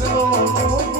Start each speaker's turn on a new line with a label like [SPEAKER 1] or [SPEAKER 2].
[SPEAKER 1] Yazın olur